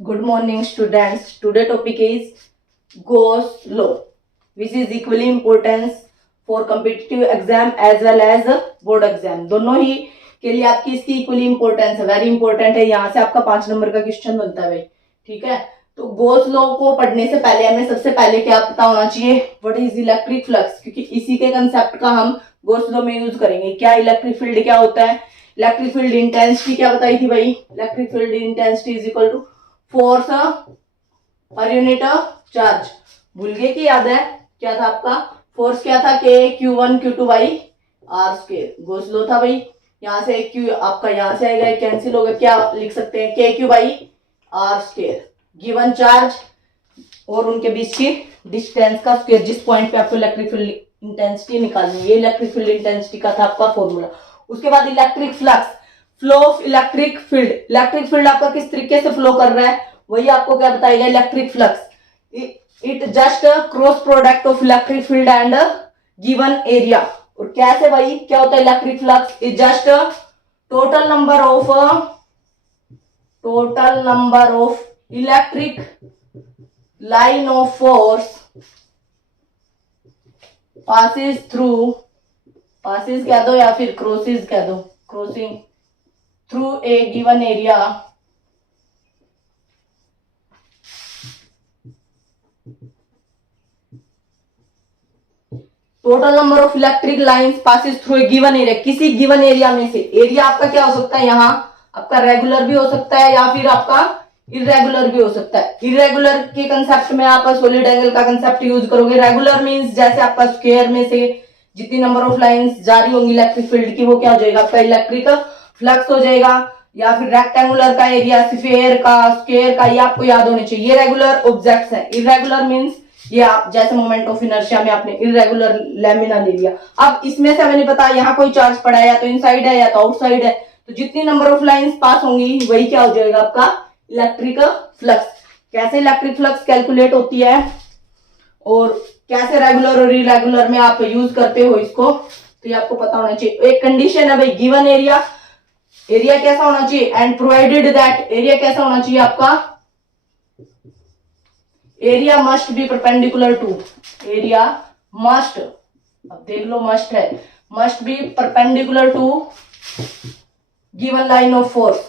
Good morning, students. Today topic is Gauss law, which is equally important for competitive exam as well as board exam. दोनों ही के लिए आपकी इसकी equally importance है, very important है। यहाँ से आपका 5 नंबर का क्वेश्चन बनता है भाई, ठीक है। तो गॉस लॉ को पढ़ने से पहले हमें सबसे पहले क्या पता होना चाहिए, व्हाट इज इलेक्ट्रिक फ्लक्स, क्योंकि इसी के कंसेप्ट का हम गॉस लॉ में यूज करेंगे। क्या इलेक्ट्रिक फील्ड क्या होता है, इलेक्ट्रिक फील्ड इंटेंसिटी क्या बताई थी भाई, electric field intensity is equal to force per unit charge. भूल गए कि याद है क्या था आपका, फोर्स क्या था, k q one q two by r square. Gauss law था भाई, यहाँ से क्यू आपका यहाँ से आएगा, कैंसिल होगा, क्या लिख सकते हैं, k q by r square, given charge और उनके बीच की डिस्टेंस का स्क्वायर, जिस पॉइंट पे आपको इलेक्ट्रिक फील्ड इंटेंसिटी निकालनी है। ये इलेक्ट्रिक फील्ड इंटेंसिटी का था आपका फॉर्मूला। उसके बाद electric flux, flow of electric field. Electric field आपका किस तरीके से फ्लो कर रहा है वही आपको क्या बताएगा, electric flux. It just cross product of electric field and given area. और कैसे भाई, क्या होता है electric flux, is just total number of electric line of force passes through, passes कह दो या फिर क्रॉसिस कह दो, crossing through a given area total number of electric lines passes through a given area. किसी गिवन एरिया में से, area आपका क्या हो सकता है, यहाँ आपका रेगुलर भी हो सकता है या फिर आपका इरेगुलर भी हो सकता है। इरेगुलर के कंसेप्ट में आप सॉलिड एंगल का कंसेप्ट यूज करोगे। रेगुलर मींस जैसे आपका स्क्वायर में से जितनी नंबर ऑफ लाइंस जारी होंगी इलेक्ट्रिक फील्ड की, वो क्या हो जाएगा, आपका इलेक्ट्रिक फ्लक्स हो जाएगा। या फिर रेक्टेंगुलर का एरिया, स्फीयर का, स्क्वायर का, ये आपको याद होने चाहिए। ये रेगुलर ऑब्जेक्ट्स है। इरेगुलर मींस ये आप जैसे मोमेंट ऑफ इनर्शिया में आपने इरेगुलर लैमिना ले लिया। अब इसमें से हमें नहीं पता यहाँ कोई चार्ज पड़ा है, या तो इनसाइड है या तो आउटसाइड है, तो जितनी नंबर ऑफ लाइंस पास होंगी वही क्या हो जाएगा आपका इलेक्ट्रिक फ्लक्स। कैसे इलेक्ट्रिक फ्लक्स कैलकुलेट होती है और कैसे रेगुलर और इरेगुलर में आप यूज करते हो इसको, तो ये आपको पता होना चाहिए। एक कंडीशन है भाई, गिवन एरिया, एरिया कैसा होना चाहिए, एंड प्रोवाइडेड दैट, एरिया कैसा होना चाहिए आपका, area must be perpendicular to, area must, अब देख लो मस्ट है, must be perpendicular to given line of force.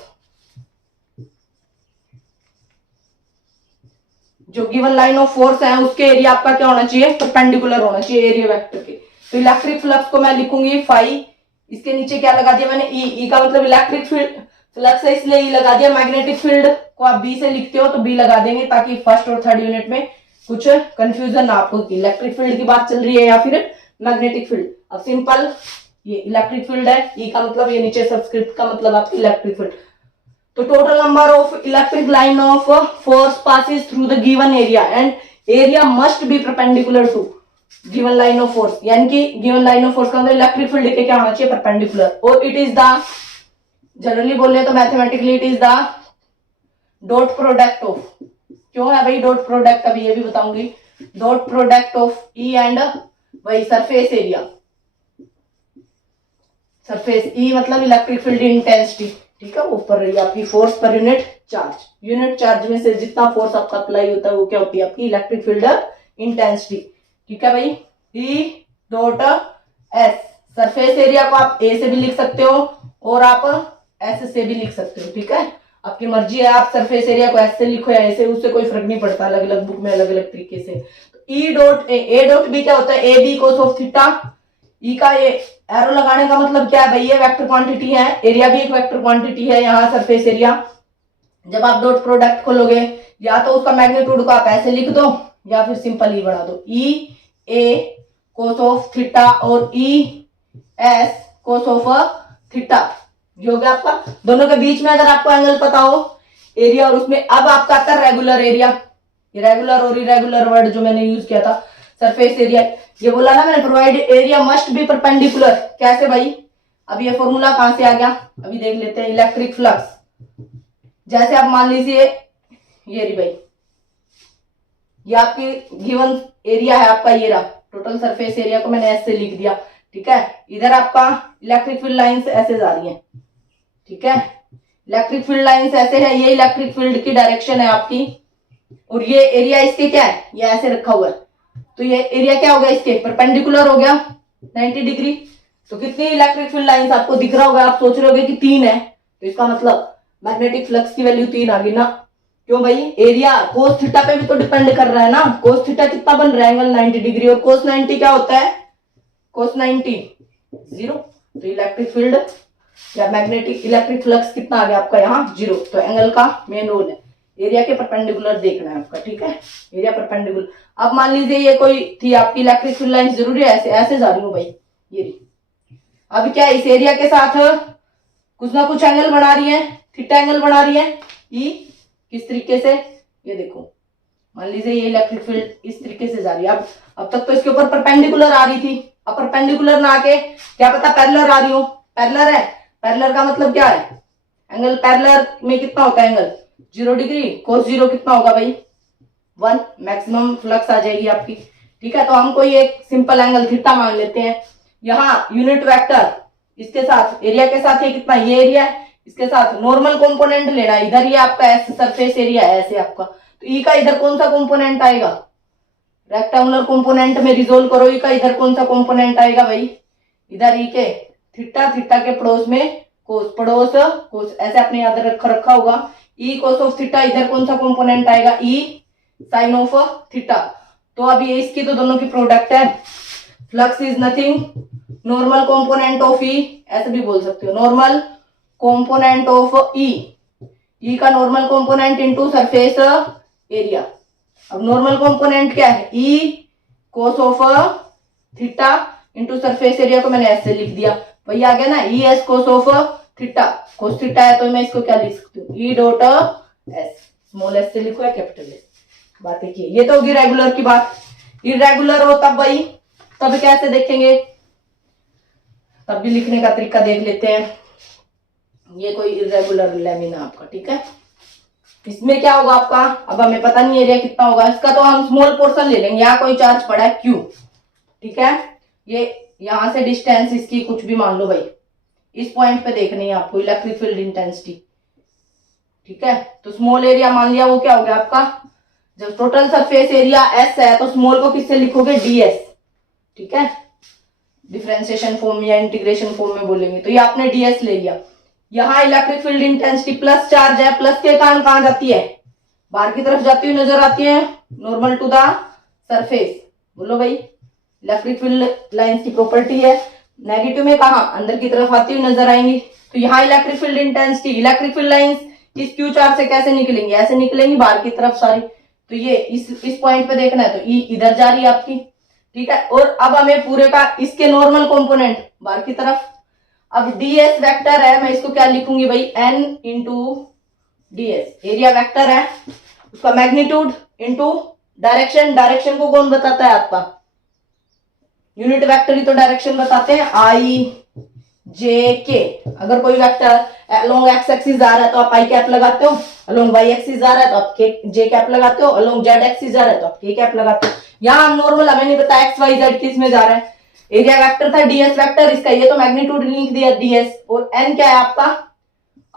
जो गिवन लाइन ऑफ फोर्स है उसके एरिया आपका क्या होना चाहिए, परपेंडिकुलर होना चाहिए एरिया वेक्टर के। तो इलेक्ट्रिक फ्लक्स को मैं लिखूंगी फाई, इसके नीचे क्या लगा दिया मैंने, ई का मतलब इलेक्ट्रिक फील्ड फ्लक्स है इसलिए ई लगा दिया। मैग्नेटिक फील्ड को आप बी से लिखते हो तो बी लगा देंगे, ताकि फर्स्ट और थर्ड यूनिट में कुछ कंफ्यूजन ना आपको, इलेक्ट्रिक फील्ड की बात चल रही है या फिर मैग्नेटिक फील्ड। अब सिंपल, ये इलेक्ट्रिक फील्ड है, ई का मतलब ये नीचे सबस्क्रिप्ट का मतलब आपकी इलेक्ट्रिक फील्ड। तो total number of electric line of force passes through the given area and area must be perpendicular to given line of force, यानी कि गिवन लाइन ऑफ फोर्स का मतलब इलेक्ट्रिक फील्ड के क्या होना चाहिए, परपेंडिकुलर। और इट इज द, जनरली बोले तो mathematically it is the dot product of, क्यों है भाई डॉट प्रोडक्ट, अभी ये भी बताऊंगी, dot product of E and वही सरफेस एरिया। सरफेस ई मतलब इलेक्ट्रिक फील्ड इंटेंसिटी, ठीक है, ऊपर रही आपकी force per unit charge. Unit charge में से जितना फोर्स आपका अप्लाई होता है वो क्या होती है आपकी इलेक्ट्रिक फील्ड इंटेंसिटी, ठीक है भाई। ई डॉट एस, सरफेस एरिया को आप ए से भी लिख सकते हो और आप एस से भी लिख सकते हो, ठीक है, आपकी मर्जी है। आप सरफेस एरिया को एस से लिखो या ए से, उससे कोई फर्क नहीं पड़ता, अलग अलग बुक में अलग अलग तरीके से। तो E dot A dot B क्या होता है, A B cos of theta. E का ये एरो लगाने का मतलब क्या है भाई, ये वेक्टर क्वांटिटी है, एरिया भी एक वेक्टर क्वांटिटी है यहाँ सरफेस एरिया। जब आप डॉट प्रोडक्ट खोलोगे या तो उसका मैग्नीट्यूड को आप ऐसे लिख दो या फिर सिंपल ई बढ़ा दो, ई ए कोस ऑफ थीटा और ई एस कोस ऑफ थीटा, ये हो गया आपका। दोनों के बीच में अगर आपको एंगल पता हो एरिया और उसमें, अब आपका आता है रेगुलर एरिया। रेगुलर और इरेगुलर वर्ड जो मैंने यूज किया था, सरफेस एरिया, ये बोला ना मैंने, provide area must be perpendicular. कैसे भाई, अब ये फॉर्मूला कहां से आ गया, अभी देख लेते हैं। इलेक्ट्रिक फ्लक्स, जैसे आप मान लीजिए ये रही भाई, ये आपकी गिवन एरिया है आपका, ये रहा टोटल सरफेस एरिया को मैंने ऐसे लिख दिया, ठीक है। इधर आपका इलेक्ट्रिक फील्ड लाइंस ऐसे जा रही है, ठीक है, इलेक्ट्रिक फील्ड लाइंस ऐसे है, ये इलेक्ट्रिक फील्ड की डायरेक्शन है आपकी, और ये एरिया इसके क्या है, ये ऐसे रखा हुआ है, तो ये एरिया क्या हो गया, इसके परपेंडिकुलर हो गया 90 डिग्री। तो कितनी इलेक्ट्रिक फील्ड लाइंस आपको दिख रहा होगा, आप सोच रहे होगे कि 3 है, तो इसका मतलब मैग्नेटिक फ्लक्स की वैल्यू 3 आ गई ना। क्यों भाई, एरिया कोस थीटा पे भी तो डिपेंड कर रहा है ना, कोस थीटा कितना बन रहा है, एंगल 90 डिग्री, और कोस 90 क्या होता है, कोस 90 0। तो इलेक्ट्रिक फील्ड या मैग्नेटिक इलेक्ट्रिक फ्लक्स कितना आ गया आपका यहाँ 0। तो एंगल का मेन रोल है एरिया के परपेंडिकुलर देखना है आपका, ठीक है, एरिया परपेंडिकुलर। अब मान लीजिए ये कोई थी आपकी इलेक्ट्रिक फील्ड लाइन, जरूरी है ऐसे ऐसे जा रही हूँ भाई, ये अब क्या इस एरिया के साथ कुछ ना कुछ एंगल बना रही है, थीटा एंगल बना रही है, ई किस तरीके से, ये देखो मान लीजिए ये इलेक्ट्रिक फील्ड इस तरीके से जा रही है, अब तक तो इसके ऊपर परपेंडिकुलर आ रही थी, अब परपेंडिकुलर ना आके क्या पता पैरेलल आ रही हो, पैरेलल है, पैरेलल का मतलब क्या है, एंगल पैरेलल में कितना होता है एंगल 0 डिग्री, कोस 0 कितना होगा भाई 1, मैक्सिमम फ्लक्स आ जाएगी आपकी, ठीक है। तो हम कोई एक सिंपल एंगल थीटा मान लेते हैं, यहाँ यूनिट वेक्टर इसके साथ एरिया के साथ ये कितना, ये एरिया है, इसके साथ नॉर्मल कंपोनेंट लेना है, इधर ये आपका एस सरफेस एरिया है ऐसे आपका, तो ई का इधर कौन सा कंपोनेंट आएगा, रेक्टेंगुलर कंपोनेंट में रिजोल्व करो, ई का इधर कौन सा कंपोनेंट आएगा भाई, इधर ई के थीटा, थीटा के पड़ोस में कोस, पड़ोस कोस, ऐसे आपने याद रखा होगा, ई कोस ऑफ थीटा, इधर कौन सा कंपोनेंट आएगा, ई साइन ऑफ थीटा। तो अब ये इसकी तो दोनों की प्रोडक्ट है, flux is nothing normal component of E, ऐसे भी बोल सकते हो normal component of E, E का normal component into surface area. अब नॉर्मल कंपोनेंट क्या है, E cos of theta into surface area को मैंने ऐसे लिख दिया, वही आ गया ना, E S cos of theta, cos theta है तो मैं इसको क्या लिख सकती हूँ, E dot S, small S से लिखो या कैपिटल एस, बात एक ये तो होगी रेगुलर की बात। इरेगुलर हो तब भाई, तब कैसे देखेंगे, तब भी लिखने का तरीका देख लेते हैं। ये कोई इरेगुलर लेमिना आपका, ठीक है, इसमें क्या होगा आपका, अब हमें पता नहीं एरिया कितना होगा इसका, तो हम स्मॉल पोर्शन ले लेंगे, यहाँ कोई चार्ज पड़ा है क्यू, ठीक है, ये यहां से डिस्टेंस इसकी कुछ भी मान लो भाई, इस पॉइंट पे देखनी है आपको इलेक्ट्रिक फील्ड इंटेंसिटी, ठीक है। तो स्मॉल एरिया मान लिया, वो क्या हो गया आपका, जब टोटल सरफेस एरिया एस है तो स्मॉल को किससे लिखोगे, डीएस, ठीक है, डिफरेंशिएशन फॉर्म या इंटीग्रेशन फॉर्म में बोलेंगे, तो ये आपने डीएस ले लिया। यहाँ electric field intensity plus charge है, प्लस के कारण कहां जाती है, बाहर की तरफ जाती हुई नजर आती है, नॉर्मल टू द सरफेस, बोलो भाई, इलेक्ट्रिक फील्ड लाइंस की प्रॉपर्टी है, नेगेटिव में कहा अंदर की तरफ आती हुई नजर आएंगी। तो यहाँ electric field intensity, electric field lines इस क्यू चार्ज से कैसे निकलेंगी, ऐसे निकलेंगी बाहर की तरफ सारी, तो ये इस पॉइंट पे देखना है, तो ई इधर जा रही है आपकी, ठीक है। और अब हमें पूरे का इसके नॉर्मल कंपोनेंट बाहर की तरफ, अब डीएस वेक्टर है, मैं इसको क्या लिखूंगी भाई, n into ds, area vector है, उसका मैग्नीट्यूड इंटू डायरेक्शन, डायरेक्शन को कौन बताता है आपका, यूनिट वेक्टर ही तो डायरेक्शन बताते हैं, आई जे के, अगर कोई वेक्टर अलोंग एक्स एक्सिस जा रहा है तो आप आई कैप लगाते हो, अलोंग वाई एक्सिस जा रहा है तो आप जे कैप लगाते हो, अलोंग जेड एक्सिस जा रहा है तो आप के कैप लगाते हो। यहाँ हम नॉर्मल, हमें नहीं पता एक्स वाई जेड किस में जा रहा है, एरिया वेक्टर था डीएस वेक्टर, इसका ये तो मैग्नीट्यूड लिख दिया डीएस, और एन क्या है आपका,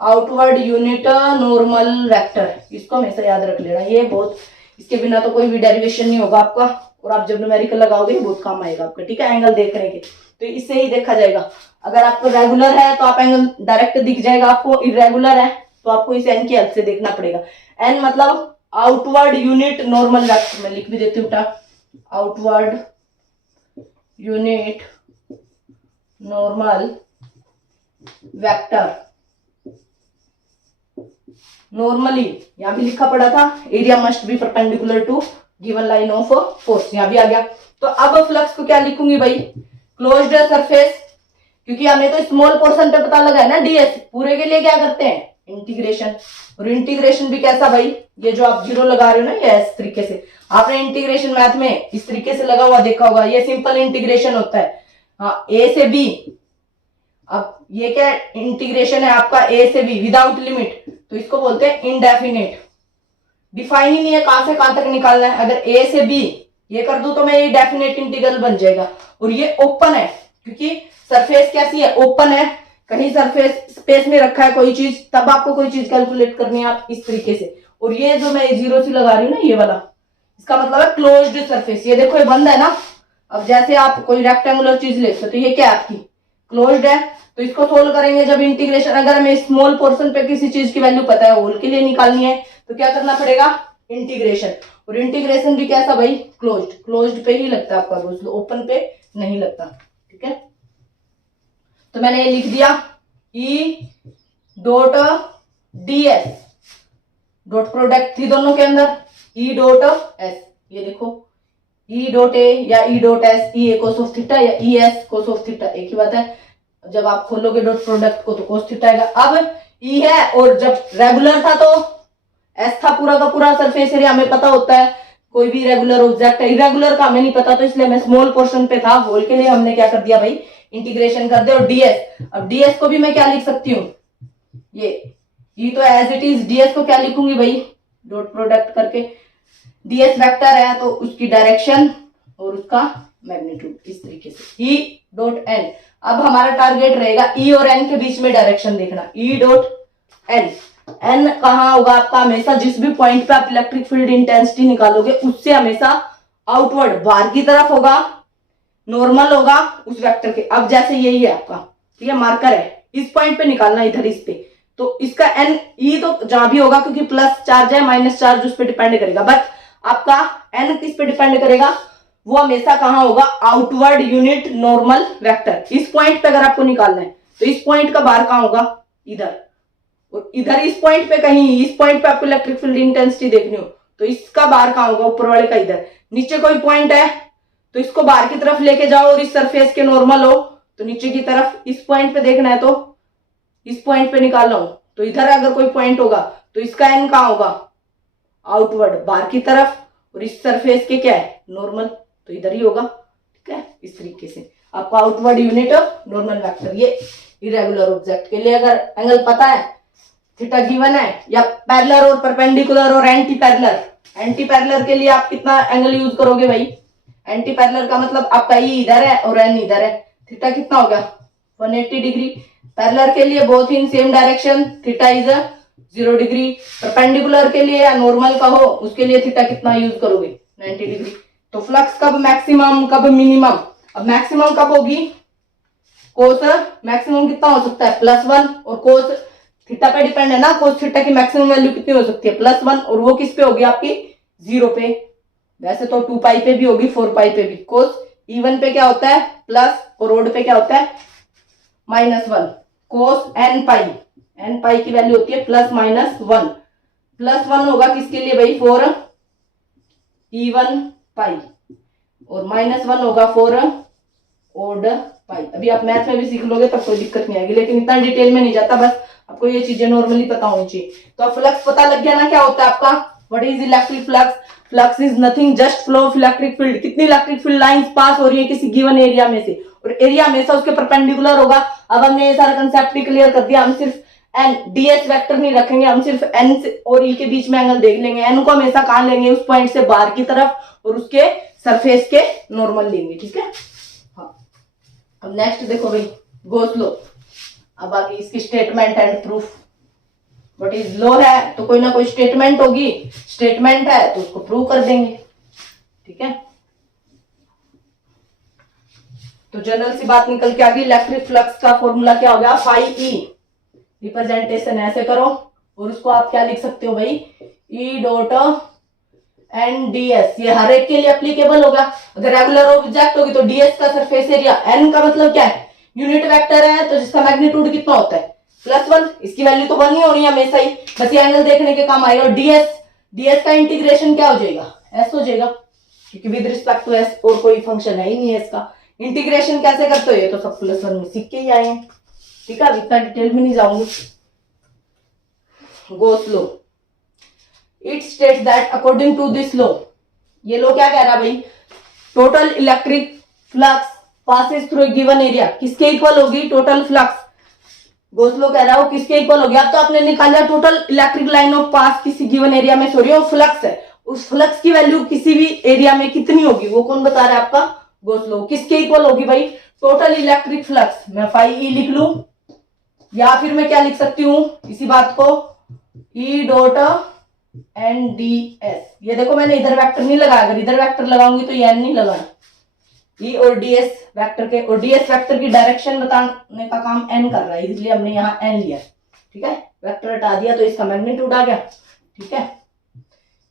आउटवर्ड यूनिट नॉर्मल वेक्टर, इसको हमेशा याद रख लेना, ये बहुत, इसके बिना तो कोई भी डेरिवेशन नहीं होगा आपका, और आप जब न्यूमेरिकल लगाओगे बहुत काम आएगा आपका, ठीक है, एंगल देखने के, तो इससे ही देखा जाएगा। अगर आपको रेगुलर है तो आप एंगल डायरेक्ट दिख जाएगा आपको, इरेगुलर है तो आपको इस एन की हेल्प से देखना पड़ेगा। एन मतलब आउटवर्ड यूनिट नॉर्मल वेक्टर, मैं लिख भी देती हूँ, outward unit normal vector, normally यहां भी लिखा पड़ा था, area must be perpendicular to given line of force, यहां भी आ गया। तो अब फ्लक्स को क्या लिखूंगी भाई, क्लोज्ड सरफेस, क्योंकि हमें तो स्मॉल पोर्शन पे पता लगा है ना डीएस, पूरे के लिए क्या करते हैं इंटीग्रेशन, और इंटीग्रेशन भी कैसा भाई, ये जो आप जीरो लगा रहे हो ना, ये इस तरीके से, आपने इंटीग्रेशन मैथ में इस तरीके से लगा हुआ देखा होगा, ये सिंपल इंटीग्रेशन होता है, हाँ, ए से बी। अब ये क्या इंटीग्रेशन है आपका, ए से बी विदाउट लिमिट, तो इसको बोलते हैं इनडेफिनेट, डिफाइन ही नहीं है कहां से कहां तक निकालना है। अगर ए से बी ये कर दूं तो मैं ये डेफिनेट इंटीग्रल बन जाएगा, और ये ओपन है क्योंकि सरफेस कैसी है, ओपन है, कहीं सरफेस स्पेस में रखा है कोई चीज, तब आपको कोई चीज कैलकुलेट करनी है आप इस तरीके से। और ये जो मैं जीरो सी लगा रही हूँ ना, ये वाला, इसका मतलब है क्लोज्ड सरफेस। ये देखो ये बंद है ना, अब जैसे आप कोई रेक्टेंगुलर चीज ले सकते, तो ये क्या है आपकी क्लोज्ड है। तो इसको सोल्व करेंगे जब इंटीग्रेशन, अगर हमें स्मॉल पोर्शन पे किसी चीज की वैल्यू पता है, होल के लिए निकालनी है, तो क्या करना पड़ेगा, इंटीग्रेशन। और इंटीग्रेशन भी कैसा भाई, क्लोज्ड, क्लोज्ड पे ही लगता है आपका दोस्तों, ओपन पे नहीं लगता। ठीक है, तो मैंने ये लिख दिया E dot ds, dot product थी दोनों के अंदर, ई डॉट एस। ये देखो ई डॉट ए या E dot S, E A cos of theta या E S cos of theta, एक ही बात है। जब आप खोलोगे डॉट प्रोडक्ट को तो कोस थीटा आएगा। अब ई है, और जब रेगुलर था तो एस था, पूरा का पूरा सरफेस एरिया हमें पता होता है, कोई भी रेगुलर ऑब्जेक्ट है, इरेगुलर का हमें नहीं पता, तो इसलिए मैं स्मॉल पोर्शन पे था, होल के लिए हमने क्या कर दिया भाई, इंटीग्रेशन कर दे। और डीएस, अब डीएस को भी मैं क्या लिख सकती हूँ, ये तो एज इट इज, डीएस को क्या लिखूंगी भाई, डॉट प्रोडक्ट करके, डीएस वेक्टर है तो उसकी डायरेक्शन और उसका मैग्नीट्यूड, इस तरीके से ई डॉट एन। अब हमारा टारगेट रहेगा ई और एन के बीच में डायरेक्शन देखना, ई डॉट एन। एन कहाँ होगा आपका, हमेशा जिस भी पॉइंट पे आप इलेक्ट्रिक फील्ड इंटेंसिटी निकालोगे उससे हमेशा आउटवर्ड बाहर की तरफ होगा, नॉर्मल होगा उस वेक्टर के। अब जैसे यही है आपका, ठीक है, मार्कर है, इस पॉइंट पे निकालना, इधर इस पे, तो इसका एन ई तो जहां भी होगा, क्योंकि प्लस चार्ज है माइनस चार्ज उस पर डिपेंड करेगा, बट आपका एन किस पे डिपेंड करेगा, वो हमेशा कहां होगा, आउटवर्ड यूनिट नॉर्मल वेक्टर। इस पॉइंट पे अगर आपको निकालना है तो इस पॉइंट का बाहर कहां होगा, इधर, और इधर इस पॉइंट पे कहीं, इस पॉइंट पे आपको इलेक्ट्रिक फील्ड इंटेंसिटी देखनी हो तो इसका बाहर कहां होगा, ऊपर वाले का इधर। नीचे कोई पॉइंट है तो इसको बाहर की तरफ लेके जाओ और इस सरफेस के नॉर्मल हो तो नीचे की तरफ, इस पॉइंट पे देखना है तो इस पॉइंट पे निकालना हो तो इधर अगर कोई पॉइंट होगा तो इसका एन कहां होगा, आउटवर्ड बाहर की तरफ, और इस सरफेस के क्या है, नॉर्मल, तो इधर ही होगा। ठीक है, इस तरीके से आपका outward unit of normal vector. ये इरेगुलर ऑब्जेक्ट के लिए अगर एंगल पता है, थीटा गिवन है, या पैरेलल और परपेंडिकुलर और एंटी पैरेलल, एंटी पैरेलल के लिए आप कितना एंगल यूज करोगे भाई, एंटी पैरेलल का मतलब आपका ई इधर है और एन इधर है, थीटा कितना हो गया 180 डिग्री। पैरेलल के लिए both in same direction, theta is 0 degree. Perpendicular के लिए या नॉर्मल का हो उसके लिए थीटा कितना यूज करोगे 90 डिग्री। तो फ्लक्स कब मैक्सिमम कब मिनिमम, अब मैक्सिमम कब होगी, कोस मैक्सिमम कितना हो सकता है +1, और कोस थीटा पे डिपेंड है ना, कोस थीटा की मैक्सिमम वैल्यू कितनी हो सकती है +1, और वो किस पे होगी आपकी 0 पे। वैसे तो 2 पाई पे भी होगी, 4 पाई पे भी। कोस इवन पे क्या होता है प्लस, और ओड पे क्या होता है -1। कोस n पाई की वैल्यू होती है +-1, +1 होगा किसके लिए भाई, फॉर इवन पाई, और -1 होगा फॉर ओड पाई। अभी आप मैथ में भी सीख लोगे तब कोई दिक्कत नहीं आएगी, लेकिन इतना डिटेल में नहीं जाता, बस आपको ये चीजें नॉर्मली पता होनी चाहिए। तो अब फ्लक्स पता लग गया ना क्या होता है आपका, what is electric flux, flux is nothing just flow of electric field. कितनी इलेक्ट्रिक फील्ड लाइंस पास हो रही है किसी गिवन एरिया में से, और एरिया हमेशा उसके परपेंडिकुलर होगा। अब हमने ये सारा कंसेप्ट क्लियर कर दिया, हम सिर्फ एन डीएस वेक्टर नहीं रखेंगे, हम सिर्फ एन और ई के बीच में एंगल देख लेंगे। एन को हमेशा कहां लेंगे, उस पॉइंट से बाहर की तरफ, और उसके सरफेस के नॉर्मल लेंगे। ठीक है, हाँ। अब नेक्स्ट देखो भाई, गोस लो। अब आगे इसकी statement and proof. What is law है तो कोई ना कोई स्टेटमेंट होगी, स्टेटमेंट है तो उसको प्रूव कर देंगे। ठीक है, तो जनरल सी बात निकल के आ गई, इलेक्ट्रिक फ्लक्स का फॉर्मूला क्या हो गया, फाई ई। रिप्रेजेंटेशन ऐसे करो, और उसको आप क्या लिख सकते हो भाई, ई डॉट एन डीएस। ये हर एक के लिए एप्लीकेबल होगा। अगर रेगुलर ऑब्जेक्ट होगी तो डीएस का सरफेस एरिया, एन का मतलब क्या है, यूनिट वेक्टर है तो जिसका मैग्नीट्यूड कितना होता है +1, इसकी वैल्यू तो 1 ही होनी है हमेशा ही, बस ये एंगल देखने के काम आएगा। और डीएस का इंटीग्रेशन क्या हो जाएगा, एस हो जाएगा, क्योंकि विद रिस्पेक्ट टू एस और कोई फंक्शन है ही नहीं है इसका। इंटीग्रेशन कैसे करते हो, ये तो सब +1 में सीख के ही आए हैं। ठीक है, इतना डिटेल में नहीं जाऊंगी। Gauss law, it states that according to this law, ये लॉ क्या कह रहा है भाई, total electric flux passes through given area किसके इक्वल होगी, टोटल फ्लक्स। गोस लॉ कह रहा है वो किसके इक्वल होगी। अब तो आपने निकाला टोटल इलेक्ट्रिक लाइन ऑफ पास किसी गिवन एरिया में, सॉरी वो फ्लक्स है, उस फ्लक्स की वैल्यू किसी भी एरिया में कितनी होगी, वो कौन बता रहा है आपका, गोस लॉ। किसके इक्वल होगी भाई, टोटल इलेक्ट्रिक फ्लक्स। मैं फाई ई लिख लू, या फिर मैं क्या लिख सकती हूँ इसी बात को, e dot N D s. ये देखो मैंने इधर वेक्टर नहीं लगाया, अगर इधर वेक्टर लगाऊंगी तो ये एन नहीं लगाना। ई और डी एस वेक्टर के, और डी एस वेक्टर की डायरेक्शन बताने का काम एन कर रहा है, इसलिए हमने यहाँ एन लिया। ठीक है, वेक्टर हटा दिया तो इसका मैग्नीट्यूड आ गया। ठीक है,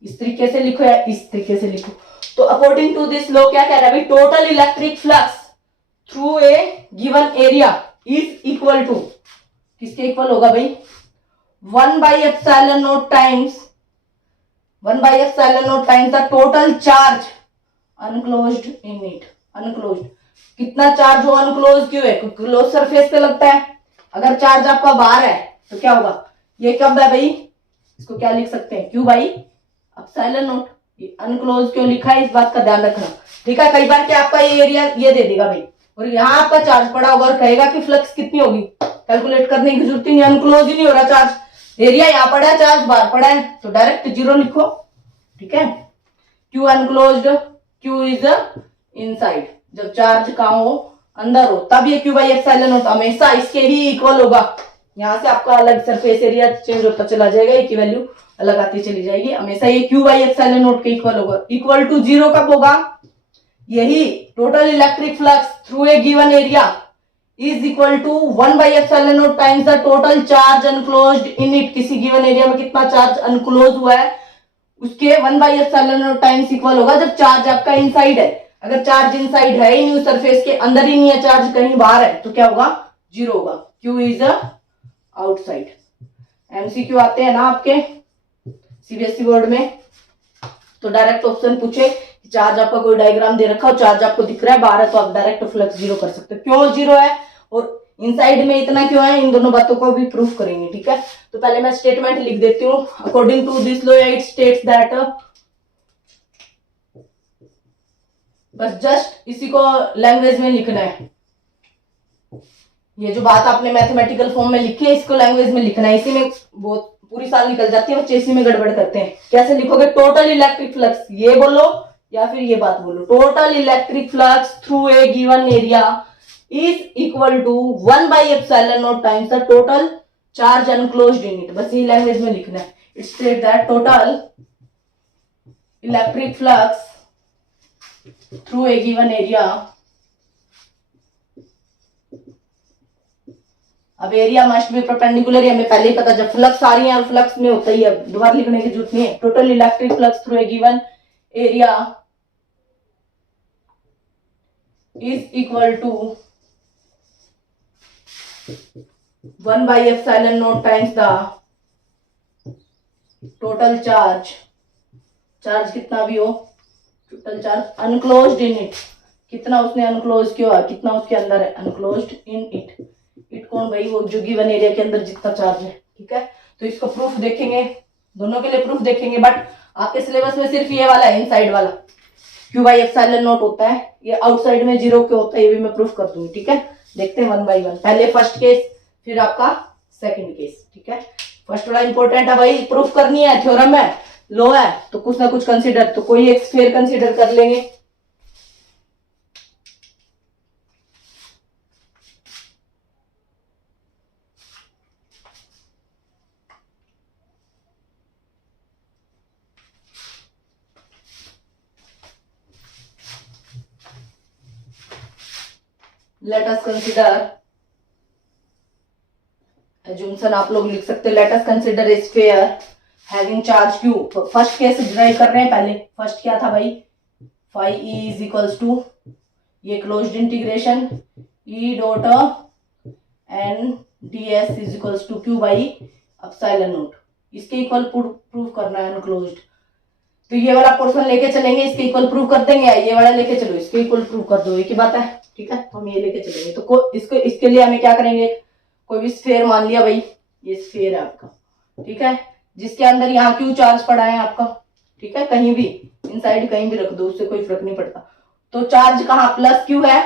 इस तरीके से लिखो या इस तरीके से लिखो। तो अकॉर्डिंग टू दिस लॉ क्या कह रहा है भाई, total electric flux through a given area is equal to, किसके इक्वल होगा भाई, 1/ε0 times 1/ε0 times the total charge enclosed in it. Enclosed कितना चार्ज हो, अनक्लोज क्यों है, क्लोज सरफेस पे लगता है। अगर चार्ज आपका बाहर है तो क्या होगा, ये कब है भाई, इसको क्या लिख सकते हैं, क्यों भाई ε0। अनक्लोज क्यों लिखा है, इस बात का ध्यान रखना। ठीक है, कई बार क्या आपका ये एरिया ये दे देगा भाई, और यहाँ आपका चार्ज पड़ा होगा और कहेगा कि फ्लक्स कितनी होगी, कैलकुलेट करने की जरूरत ही नहीं, अनक्लोज ही नहीं हो रहा चार्ज, एरिया यहाँ पड़ा है, चार्ज बाहर पड़ा है, तो डायरेक्ट 0 लिखो। ठीक है, क्यू अनक्लोज्ड, क्यू इज इनसाइड, जब चार्ज कहाँ हो, अंदर हो, तब ये Q/ε0 हमेशा इसके ही इक्वल होगा। यहाँ से आपका अलग सरफेस एरिया चेंज होता चला जाएगा, एक की वैल्यू अलग आती चली जाएगी, हमेशा ये Q/ε0 के इक्वल होगा। इक्वल टू 0 कब होगा, यही total electric flux through a given area is equal to 1/ε0 times the total charge enclosed in it. किसी गिवन एरिया में कितना चार्ज अनक्लोज हुआ है उसके 1/ε0 टाइम्स इक्वल होगा जब चार्ज आपका इनसाइड है। अगर चार्ज इनसाइड है ही नहीं, सरफेस के अंदर ही नहीं है, चार्ज कहीं बाहर है, तो क्या होगा, 0 होगा। Q is outside. एमसीक्यू आते हैं ना आपके सीबीएसई बोर्ड में, तो डायरेक्ट ऑप्शन पूछे, चार्ज आपका कोई डायग्राम दे रखा हो, चार्ज आपको दिख रहा है बाहर है, तो आप डायरेक्ट फ्लक्स 0 कर सकते हो। क्यों 0 है और इनसाइड में इतना क्यों है, इन दोनों बातों को भी प्रूफ करेंगे। ठीक है, तो पहले मैं स्टेटमेंट लिख देती हूँ। According to this law it states that, बस जस्ट इसी को लैंग्वेज में लिखना है, ये जो बात आपने मैथमेटिकल फॉर्म में लिखी है इसको लैंग्वेज में लिखना है। इसी में बहुत पूरी साल निकल जाती है, बच्चे इसी में गड़बड़ करते हैं। कैसे लिखोगे, टोटल इलेक्ट्रिक फ्लक्स, ये बोलो या फिर ये बात बोलो, total electric flux through a given area is equal to 1/ε0 times the total charge enclosed in it. बस ये लैंग्वेज में लिखना है। It state that total electric flux through a given area, अब एरिया मस्ट बी परपेंडिकुलर, हमें पहले ही पता, जब फ्लक्स आ रही है और फ्लक्स में होता ही है, दोबारा लिखने की जरूरत नहीं है। Total electric flux through a given area is equal to 1/ε0 times the total charge, charge कितना भी हो, total charge enclosed in it, कितना उसने अनक्लोज किया, कितना उसके अंदर है, अनक्लोज्ड इन इट। इट कौन भाई, वो जो गिवन एरिया के अंदर जितना चार्ज है। ठीक है, तो इसको प्रूफ देखेंगे, दोनों के लिए प्रूफ देखेंगे, बट आपके सिलेबस में सिर्फ ये वाला है, इनसाइड वाला Q/ε0 होता है, ये आउटसाइड में 0 क्यों होता है, ये भी मैं प्रूफ कर दूंगी। ठीक है, देखते हैं 1 बाय 1, पहले फर्स्ट केस फिर आपका सेकंड केस। ठीक है, फर्स्ट वाला इंपॉर्टेंट है भाई, प्रूफ करनी है, थ्योरम है, लो है, तो कुछ ना कुछ कंसीडर, तो कोई एक स्फीयर कंसीडर कर लेंगे। लेट अस कंसीडर, एज्यूम्शन आप लोग लिख सकते हैं, let us consider a sphere having charge Q। First case derive कर रहे हैं पहले, फर्स्ट क्या था भाई, phi E is equals to, ये closed integration E dot N D S is equals to Q/ε0, इसके इक्वल प्रूव करना है अनक्लोज्ड। तो ये वाला पोर्शन लेके चलेंगे, इसके इक्वल प्रूव कर देंगे, ये वाला लेके चलो, इसके इक्वल प्रूव कर दो, एक ही बात है। ठीक है, तो हम ये लेके चलेंगे, तो इसको इसके लिए हमें क्या करेंगे, कोई भी स्फीयर मान लिया भाई, ये स्फीयर है आपका। ठीक है, जिसके अंदर यहाँ Q चार्ज पड़ा है आपका। ठीक है, कहीं भी इनसाइड कहीं भी रख दो, उससे कोई फर्क नहीं पड़ता। तो चार्ज कहाँ, प्लस Q है,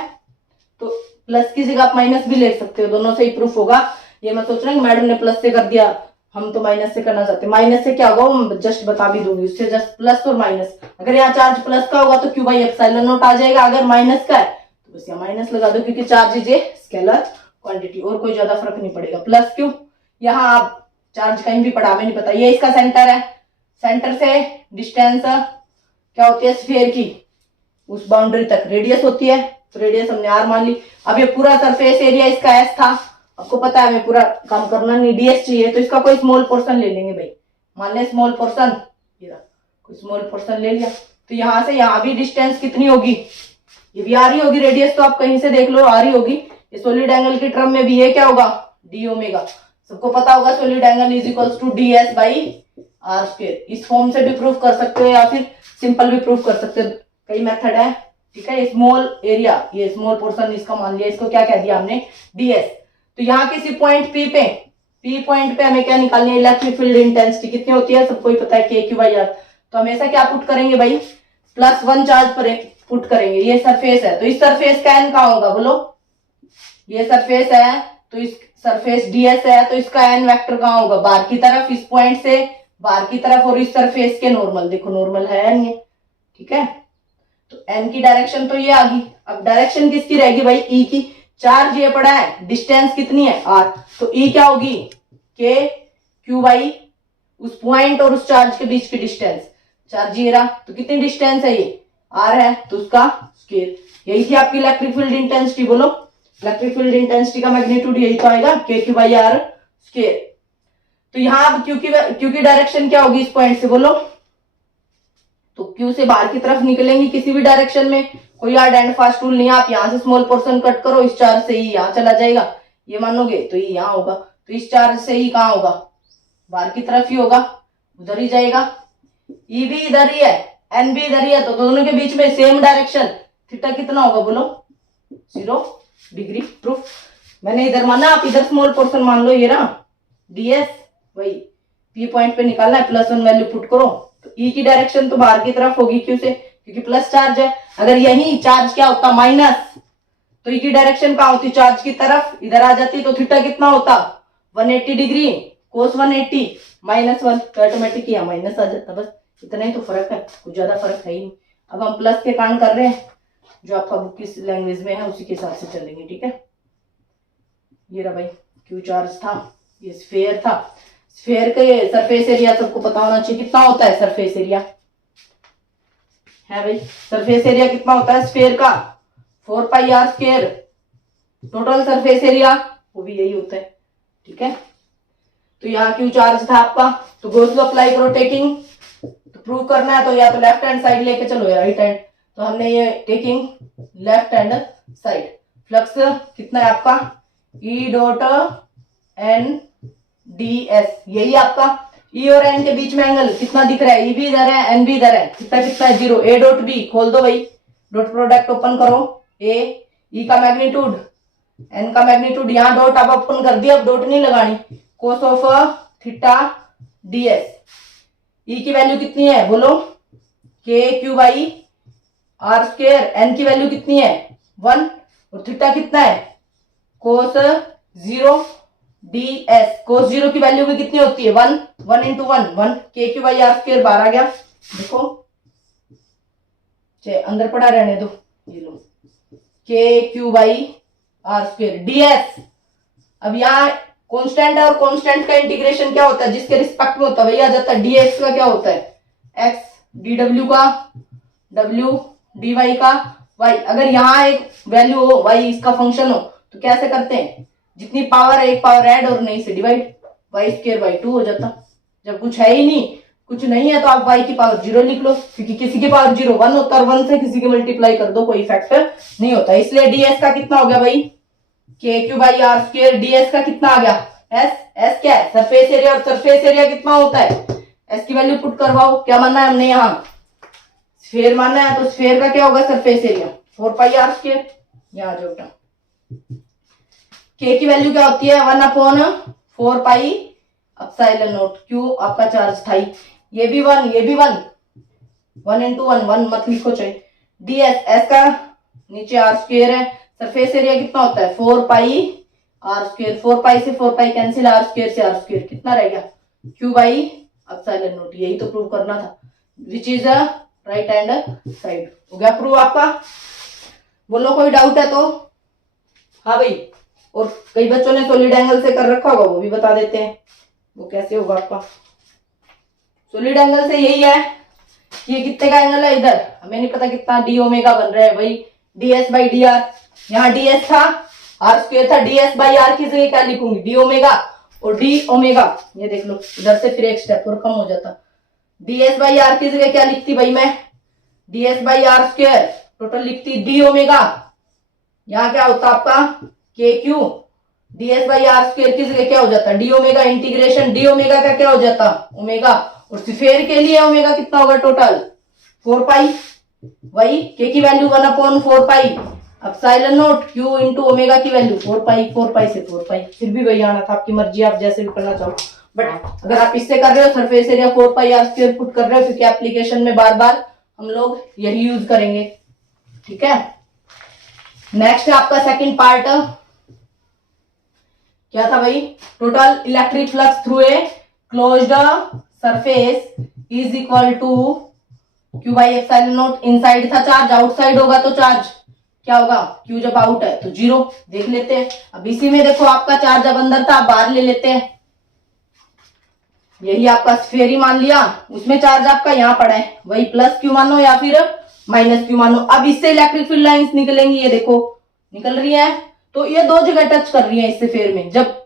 तो प्लस की जगह आप माइनस भी ले सकते हो, दोनों से ही प्रूफ होगा। ये मैं सोच रहा हूँ मैडम ने प्लस से कर दिया, हम तो माइनस से करना चाहते हैं। माइनस से क्या होगा जस्ट बता भी दूंगी, उससे जस्ट प्लस और माइनस, अगर यहाँ चार्ज प्लस का होगा तो Q/ε0 आ जाएगा, अगर माइनस का है तो बस यहाँ माइनस लगा दो, क्योंकि charge is a scalar quantity, और कोई ज्यादा फर्क नहीं पड़ेगा। प्लस क्यू, यहाँ आप चार्ज कहीं भी पड़ा, हमें नहीं पता, ये इसका सेंटर है, सेंटर से डिस्टेंस क्या होती है स्फीयर की, उस बाउंड्री तक रेडियस होती है, तो रेडियस हमने आर मान ली। अब ये पूरा सरफेस एरिया इसका एस था, आपको पता है हमें पूरा काम करना नहीं, डीएस चाहिए, तो इसका कोई स्मॉल पोर्शन ले लेंगे भाई, मान लें स्मॉल पोर्शन, कोई स्मॉल पोर्शन ले लिया, तो यहाँ से यहाँ भी डिस्टेंस कितनी होगी, ये भी आ रही होगी रेडियस, तो आप कहीं से देख लो आ रही होगी। ये सॉलिड एंगल की टर्म में भी ये क्या होगा, डी ओमेगा, सबको पता होगा solid angle is equals to d s by r square. इस फॉर्म से भी प्रूफ कर सकते हो या फिर सिंपल भी प्रूफ कर सकते हो, कई मेथड है, ठीक है। स्मॉल एरिया, ये स्मॉल पोर्शन इसका मान लिया, इसको क्या कह दिया हमने, डीएस। तो यहाँ किसी पॉइंट पी पे, पी पॉइंट पे हमें क्या निकालनी है, इलेक्ट्रिक फील्ड इंटेंसिटी कितनी होती है, सबको ही पता है के क्यू बाई आर। तो हमेशा क्या पुट करेंगे भाई, +1 चार्ज पर पुट करेंगे। ये सरफेस है, तो इस सरफेस का एन कहाँ होगा बोलो, ये सरफेस है तो इस सरफेस डीएस है, तो इसका एन वेक्टर कहाँ होगा, बाहर की तरफ, इस पॉइंट से बाहर की तरफ, और इस सरफेस के नॉर्मल, देखो नॉर्मल है एन ये, ठीक है। तो एन की डायरेक्शन तो ये आ गई। अब डायरेक्शन किसकी रहेगी भाई, ई की, चार्ज ये पड़ा है, डिस्टेंस कितनी है आर, तो ई क्या होगी, के क्यू बाई उस पॉइंट और उस चार्ज के बीच की डिस्टेंस, चार्ज ये रहा, तो कितनी डिस्टेंस है ये आर है, तो उसका स्क्वायर। यही थी आपकी इलेक्ट्रिक फील्ड इंटेंसिटी, बोलो इलेक्ट्रिक फील्ड इंटेंसिटी का मैग्नीट्यूड यही तो आएगा, के क्यू बाई आर स्क्वायर। तो यहाँ अब क्यू की डायरेक्शन क्या होगी इस पॉइंट से बोलो, तो क्यू से बाहर की तरफ निकलेंगे किसी भी डायरेक्शन में, कोई हार्ड एंड फास्ट रूल नहीं है, आप यहाँ से स्मॉल पोर्शन कट करो, इस चार्ज से ही यहाँ चला जाएगा, ये मानोगे तो ये यहाँ होगा, तो इस चार्ज से ही कहाँ होगा, बाहर की तरफ ही होगा, उधर ही जाएगा। ई भी इधर ही है, एन भी इधर ही है, तो दोनों के बीच में सेम डायरेक्शन, थीटा कितना होगा बोलो, 0 डिग्री। प्रूफ, मैंने इधर माना, आप इधर स्मॉल पोर्शन मान लो, ये रहा डीएस, वही पी पॉइंट पे निकालना है, +1 वैल्यू पुट करो, तो ई की डायरेक्शन तो बाहर की तरफ होगी क्यू से, क्योंकि प्लस चार्ज है। अगर यही चार्ज क्या होता माइनस, तो ई की डायरेक्शन कहाँ होती, चार्ज की तरफ, इधर आ जाती, तो थीटा कितना होता 180 डिग्री, कोस 180 -1, तो ऑटोमेटिक यहाँ माइनस आ जाता, बस इतना ही तो फर्क है, कुछ ज्यादा फर्क है ही नहीं। अब हम प्लस के कांड कर रहे हैं, जो आपका बुक किस लैंग्वेज में है उसी के हिसाब से चलेंगे, ठीक है। ये रहा भाई क्यू चार्ज था, ये स्फेयर था, स्फेयर के सरफेस एरिया सबको पता होना चाहिए, कितना होता है सरफेस एरिया, है भाई सरफेस एरिया कितना होता है स्फेयर का, 4 pi are square, total surface area वो भी यही होता है, ठीक है। तो यहाँ क्यू चार्ज था आपका, तो गॉस लॉ अप्लाई करो टेकिंग, तो प्रूव करना है तो या तो लेफ्ट हैंड साइड लेके चलो या राइट हैंड, तो हमने ये taking left hand side, flux कितना है आपका e dot N D s, यही आपका ई और एन के बीच में एंगल कितना दिख रहा है, ई भी इधर है एन भी इधर है, कितना कितना है 0, ए डॉट बी खोल दो भाई, डॉट प्रोडक्ट ओपन करो, ए ई का मैग्नीट्यूड एन का मैग्नीट्यूड, यहाँ डॉट अब ओपन कर दिया, अब डॉट नहीं लगानी, cos of theta ds, e की वैल्यू कितनी है बोलो, k q by r square, n की वैल्यू कितनी है 1, और थीटा कितना है कोस 0 डी एस, कोस 0 की वैल्यू भी कितनी होती है 1, 1 इंटू 1 के क्यू बाई आर स्क्वायर बाहर आ गया, देखो अंदर पड़ा रहने दो, ये लो k q by r square d s. अब यहाँ कांस्टेंट है और कांस्टेंट का इंटीग्रेशन क्या होता है, जिसके रिस्पेक्ट में होता है वही आ जाता है, डीएक्स का क्या होता है एक्स, डी डब्ल्यू का डब्ल्यू, डी वाई का वाई। अगर यहाँ एक वैल्यू हो वाई इसका फंक्शन हो तो कैसे करते हैं, जितनी पावर है एक पावर ऐड और नहीं से डिवाइड, वाई स्क्वायर बाई 2 हो जाता। जब कुछ है ही नहीं, कुछ नहीं है, तो आप y की पावर 0 लिख लो, क्योंकि किसी की पावर 0 1 होता है, 1 से किसी की मल्टीप्लाई कर दो कोई फैक्टर नहीं होता, इसलिए ds का कितना हो गया भाई k q by r square, ds का कितना आ गया s, s क्या है सरफेस एरिया, और सरफेस एरिया कितना होता है, s की वैल्यू पुट करवाओ, क्या मानना है हमने यहाँ स्फेयर मानना है, तो स्फेयर का क्या होगा surface area 4 pi are square, यहाँ जो k की वैल्यू क्या होती है 1/4 पाई एप्सिलॉन नॉट, क्यू आपका चार्ज था ही, ये भी 1 ये भी 1 इंटू 1 मत लिखो चाहिए, ds s का नीचे आर स्क्वायर है, सरफेस एरिया कितना होता है 4 पाई आर स्क्वायर, 4 पाई से 4 पाई कैंसिल, आर स्क्वायर से आर स्क्वायर कितना रह गया क्यू बाई एप्सिलॉन नॉट, यही तो प्रूव करना था, which is a right hand side. हो गया प्रूव आपका, बोलो कोई डाउट है तो, हाँ भाई और कई बच्चों ने सॉलिड एंगल से कर रखा होगा, वो भी बता देते हैं वो कैसे होगा आपका। सॉलिड एंगल से यही है कि ये कितने का एंगल है, इधर हमें नहीं पता कितना, डी ओमेगा बन रहा है, वही ds बाई डी आर। यहाँ ds था, आर स्क्वायर था, ds बाई आर की जगह क्या लिखूंगी, डी ओमेगा और डी ओमेगा। ये देख लो इधर से फिर एक स्टेप और कम हो जाता, ds बाई आर की जगह क्या लिखती भाई मैं, ds by r square, total लिखती डी ओमेगा। यहाँ क्या होता आपका k q, ds by r square की जगह क्या हो जाता d omega, integration d omega का क्या हो जाता ओमेगा, और स्फीयर के लिए ओमेगा कितना होगा टोटल 4 पाई, वही के की value 1/4 pi, epsilon naught Q into omega की वैल्यू 4 पाई, 4 पाई से 4 पाई, फिर भी वही आना था, आपकी मर्जी आप जैसे भी करना चाहो। बट अगर आप इससे कर रहे हो surface area 4 pi are square put कर रहे हो, क्योंकि एप्लीकेशन में बार बार हम लोग यही यूज करेंगे, ठीक है। नेक्स्ट है आपका सेकंड पार्ट, क्या था भाई, total electric flux through a closed surface is equal to q by epsilon naught, inside था चार्ज, आउटसाइड होगा तो चार्ज क्या होगा, क्यू जब आउट है तो 0। देख लेते हैं, अब इसी में देखो आपका चार्ज अब अंदर था, बाहर ले लेते हैं, यही आपका स्फीयर मान लिया, उसमें चार्ज आपका यहाँ पड़ा है, वही प्लस क्यू मानो या फिर माइनस क्यू मानो। अब इससे इलेक्ट्रिक फील्ड लाइंस निकलेंगी, ये देखो निकल रही है, तो ये दो जगह टच कर रही है इससे फेयर में। जब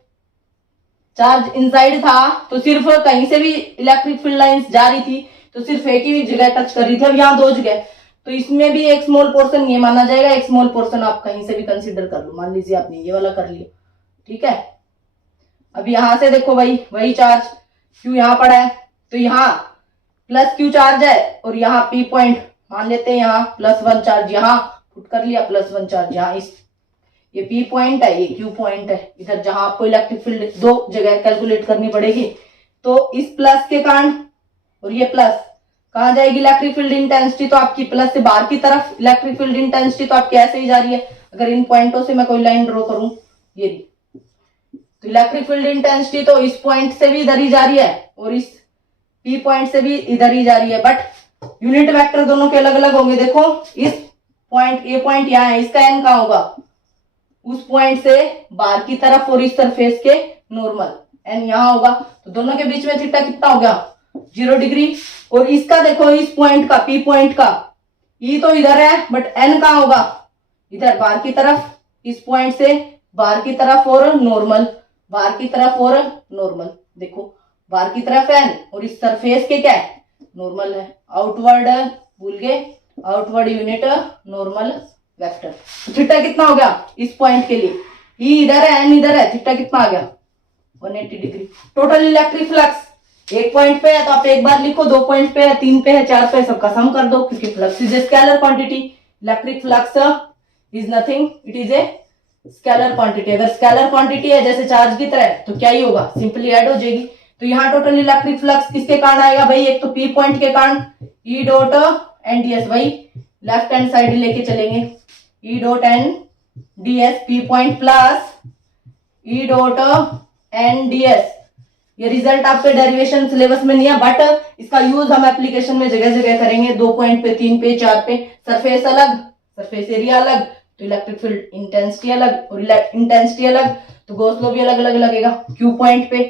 चार्ज इनसाइड था तो सिर्फ कहीं से भी इलेक्ट्रिक फील्ड लाइंस जा रही थी, तो सिर्फ एक ही जगह टच कर रही थी, अब यहाँ दो जगह, तो इसमें भी एक स्मॉल पोर्शन ये माना जाएगा, एक स्मॉल पोर्शन आप कहीं से भी कंसीडर कर लो, मान लीजिए आपने ये वाला कर लिया, ठीक है। अब यहां से देखो वही चार्ज क्यू यहाँ पड़ा है, तो यहाँ प्लस क्यू चार्ज है, और यहाँ पी पॉइंट मान लेते हैं, यहाँ +1 चार्ज यहाँ पुट कर लिया, +1 चार्ज यहाँ, इस ये पी पॉइंट है, ये क्यू पॉइंट है, इधर जहां आपको इलेक्ट्रिक फील्ड दो जगह कैलकुलेट करनी पड़ेगी, तो इस प्लस के कारण और ये प्लस कहां जाएगी इलेक्ट्रिक फील्ड इंटेंसिटी, तो आपकी प्लस से बाहर की तरफ इलेक्ट्रिक फील्ड इंटेंसिटी तो आपकी ऐसे ही जा रही है। अगर इन पॉइंटों से मैं कोई लाइन ड्रॉ करूं, ये तो इलेक्ट्रिक फील्ड इंटेंसिटी तो इस पॉइंट से भी इधर ही जा रही है, और इस पी पॉइंट से भी इधर ही जा रही है, बट यूनिट वेक्टर दोनों के अलग अलग होंगे। देखो इस पॉइंट, ये पॉइंट यहाँ है, इसका एन कहाँ होगा, उस पॉइंट से बाहर की तरफ, और इस सरफेस के नॉर्मल एन यहाँ होगा, तो दोनों के बीच में थीटा कितना हो गया 0 डिग्री। और इसका देखो इस पॉइंट का, पी पॉइंट का, ई तो इधर है बट एन कहाँ होगा इधर बाहर की तरफ, इस पॉइंट से बाहर की तरफ और नॉर्मल, बाहर की तरफ और नॉर्मल, देखो बाहर की तरफ एन और इस सरफेस के क्या है नॉर्मल है, आउटवर्ड भूल गए, outward unit normal vector. Theta कितना हो गया इस पॉइंट के लिए, ई इधर है एन इधर है, थीटा कितना आ गया 180 डिग्री। टोटल इलेक्ट्रिक फ्लक्स एक पॉइंट पे है तो आप एक बार लिखो, 2 पॉइंट पे है, 3 पे है, 4 पे, सबका सम कर दो, क्योंकि flux is a scalar quantity, electric flux is nothing, it is a scalar quantity. अगर स्केलर क्वांटिटी है जैसे चार्ज की तरह, तो क्या ही होगा, सिंपली ऐड हो जाएगी। तो यहाँ टोटल इलेक्ट्रिक फ्लक्स किसके कारण आएगा भाई, एक तो पी पॉइंट के कारण, e dot N D s, वही लेफ्ट हैंड साइड लेके चलेंगे, e dot N D s, p point plus e dot N D s. ये रिजल्ट आपके डेरिवेशन सिलेबस में नहीं है, बट इसका यूज हम एप्लीकेशन में जगह जगह करेंगे, 2 पॉइंट पे, 3 पे, 4 पे, सरफेस अलग, सरफेस एरिया अलग, तो इलेक्ट्रिक फील्ड इंटेंसिटी अलग, और इंटेंसिटी अलग तो गॉस लॉ भी अलग अलग लगेगा क्यू पॉइंट पे,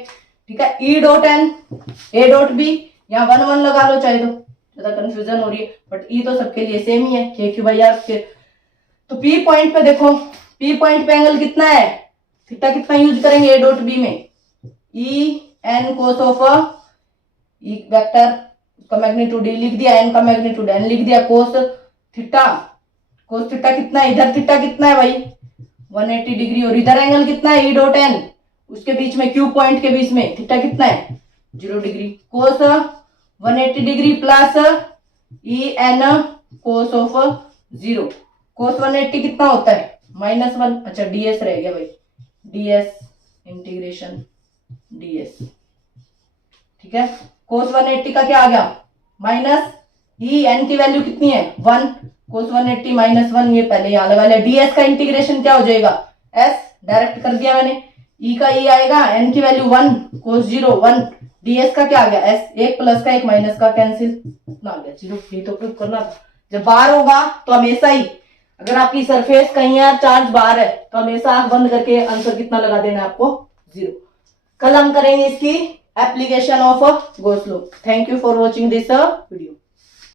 ठीक है। E dot n, a dot b, यहाँ 1 1 लगा लो चाहे, तो ज्यादा कंफ्यूजन हो रही है, बट ई तो सबके लिए सेम ही है, के क्यू बाई आर स्क्वायर। तो पी पॉइंट पे देखो, पी पॉइंट पे एंगल कितना है, थीटा कितना यूज करेंगे ए डॉट बी में, e n cos of e vector, उसका मैग्नीट्यूड ई लिख दिया, एन का मैग्नीट्यूड एन लिख दिया, कोस थीटा, कोस थीटा कितना है, इधर थीटा कितना है भाई 180 डिग्री, और इधर एंगल कितना है ई डॉट एन, उसके बीच में क्यू पॉइंट के बीच में थीटा कितना है 0 degree, cos 180 degree plus e n cos of 0, cos 180 कितना होता है -1, अच्छा डीएस रह गया भाई, डीएस इंटीग्रेशन डीएस, ठीक है। कोस 180 का क्या आ गया माइनस ई एन की वैल्यू कितनी है 1, कोस 180 -1, ये पहले यहाँ लगा लिया, डीएस का इंटीग्रेशन क्या हो जाएगा एस, डायरेक्ट कर दिया मैंने, ई का ई आएगा, एन की वैल्यू 1, कोस 0 1, डीएस का क्या आ गया एस, एक प्लस का एक माइनस का कैंसिल, कितना आ गया 0। ये तो प्रूव करना था, जब बाहर होगा तो हमेशा ही अगर आपकी सरफेस कहीं यार चार्ज बाहर है तो हमेशा आंख बंद करके आंसर कितना लगा देना है आपको, 0। कल हम करेंगे इसकी application of Gauss law. Thank you for watching this video.